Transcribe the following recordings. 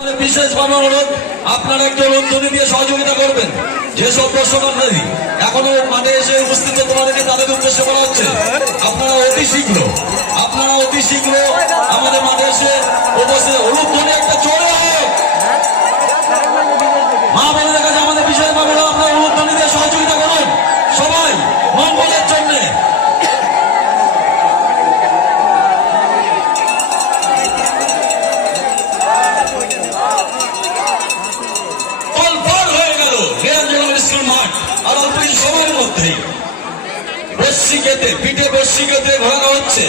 বিশেষভাবে অনুরোধ, আপনারা একটু অনুধ্বনি দিয়ে সহযোগিতা করবেন। যেসব দর্শনার্থী এখনও মাঠে এসে উপস্থিত তোমাদেরকে তাদের উদ্দেশ্যে করা হচ্ছে, আপনারা অতি শীঘ্র, আপনারা অতি শীঘ্র আমাদের মাঠে এসে উপস্থিত অনুধ্বনি একটা চলে হোক মা বোনেদের কাছে আমাদের বিশেষভাবে অনুরোধ, আপনারা অনুধ্বনি দিয়ে সহযোগিতা করুন সবাই মঙ্গলের জন্যে তলপার হয়ে গেল নিরঞ্জন স্কুল মাঠ আর অল্প কিছু সময়ের মধ্যেই বস্যি কেটে পিঠে বস্যি কেটে হচ্ছে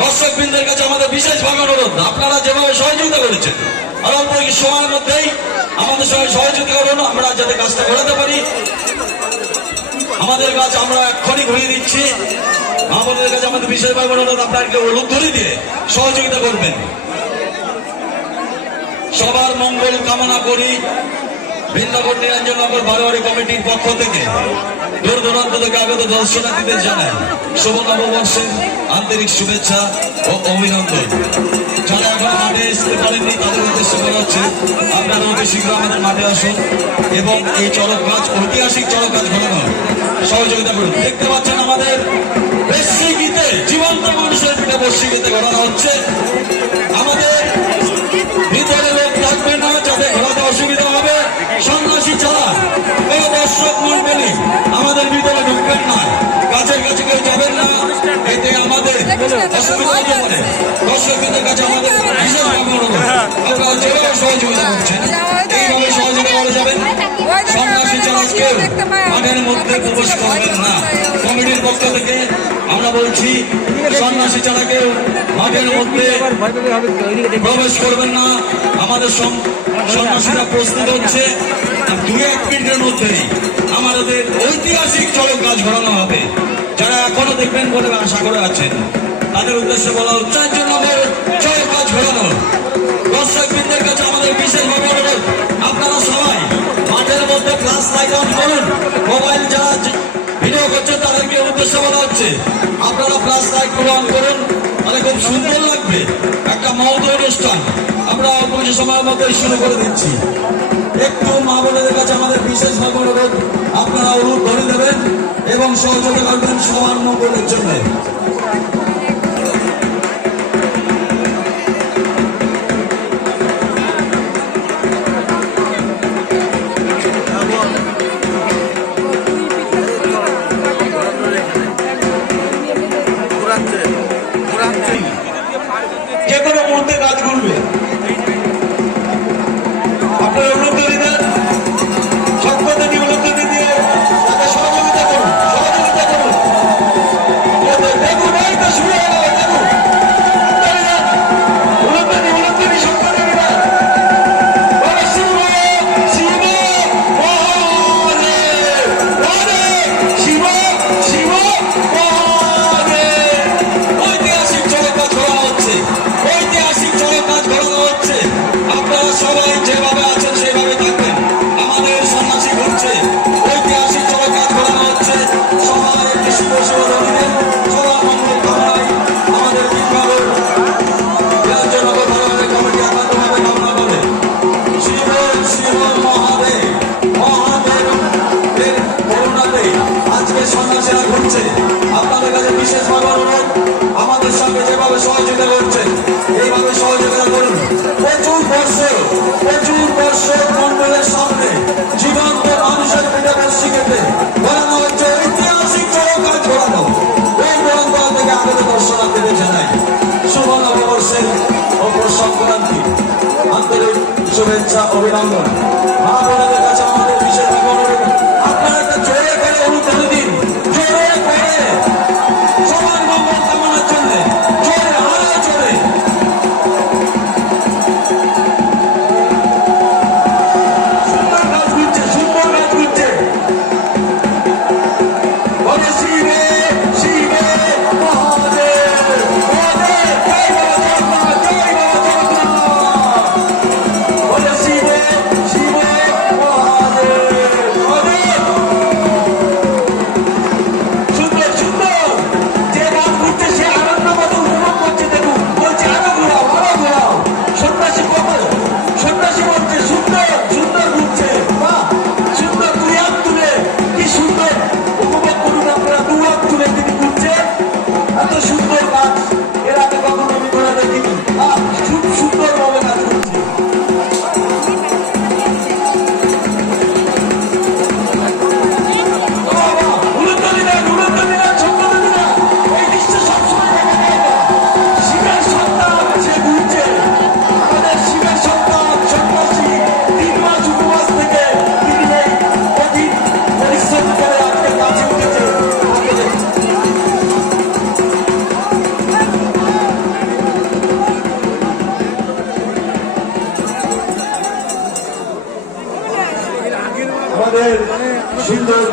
দর্শক বৃন্দের কাছে আমাদের বিশেষভাবে অনুরোধ, আপনারা যেভাবে সহযোগিতা করেছেন অল্প সময়ের মধ্যেই আমাদের সঙ্গে সহযোগিতা করুন, আমরা যাতে কাজটা ঘোরাতে পারি। আমাদের কাজ আমরা এক্ষুনি ঘুরিয়ে দিচ্ছি। আমাদের কাছে আমাদের বিশেষভাবে অনুরোধ, আপনারা একটু অনুরোধ ধরে দিয়ে সহযোগিতা করবেন। সবার মঙ্গল কামনা করি। বৃন্দাবন নিরঞ্জননগর বারোয়ারি কমিটির পক্ষ থেকে। দূর আগত দর্শনার্থীদের জানাই শুভ নববর্ষের আন্তরিক শুভেচ্ছা ও অভিনন্দন। যারা এখন মাঠে আসতে পারেননি, তাদের উদ্দেশ্যে বলা হচ্ছে আপনারা অতি শীঘ্র আমাদের মাঠে আসুন এবং এই চড়ক গাছ ঐতিহাসিক চড়ক গাছ ঘোরানো সহযোগিতা করুন। দেখতে পাচ্ছেন আমাদের বেশি গীতে, জীবন্ত মানুষের পিঠে বসি গীতে ঘোরানো হচ্ছে। দর্শকদের কাছে আমাদের মাঠের মধ্যে প্রবেশ করবেন না কমিটির পক্ষ থেকে আমরা বলছি সন্ন্যাসী মাঠের মধ্যে প্রবেশ করবেন না আমাদের সন্ন্যাসীরা প্রস্তুত হচ্ছে দুই এক মিনিটের মধ্যেই আমাদের ঐতিহাসিক চড়ক গাছ ঘোরানো হবে। যারা এখনও দেখবেন বলে আশা করে আছেন, তাদের উদ্দেশ্যে বলা হচ্ছে জন্য চড়ক গাছ ঘোরানো। দর্শকবৃন্দের কাছে আমাদের বিশেষভাবে অনুরোধ, আপনারা সবাই মাঠের মধ্যে ফ্লাশ লাইট অন করুন মোবাইল যারা ভিডিও করছেন তাদেরকে উদ্দেশ্যে বলা হচ্ছে, আপনারা ফ্লাশ লাইটগুলো অন করুন। তাহলে খুব সুন্দর লাগবে, একটা মহৎ অনুষ্ঠান। আমরা অল্প কিছু সময়ের মধ্যে শুরু করে দিচ্ছি। একটু মা বোনেদের কাছে আমাদের বিশেষভাবে অনুরোধ, আপনারা অনুরোধ এবং সহযোগিতা করবেন সবার মঙ্গলের জন্য। যে কোনো মুহূর্তে কাজ করবে। আপনার অনুমতি সন্ন্যাসীরা ঘুরছে। আপনাদের কাছে বিশেষভাবে অনুরোধ, আমাদের সঙ্গে যেভাবে সহযোগিতা করছেন এইভাবে সহযোগিতা করুন। প্রচুর দর্শক প্রচুর দর্শক মন্ডলের সামনে জীবন্ত মানুষের পিঠে বসি কেটে ঘোরানো হচ্ছে ঐতিহাসিক চড়ক কাজ ঘোরানো এই পরম্পরা থেকে আগত দর্শনার্থীদের জানাই শুভ নববর্ষের অপর সংক্রান্তি। আন্তরিক শুভেচ্ছা, অভিনন্দন। মা সুন্দর।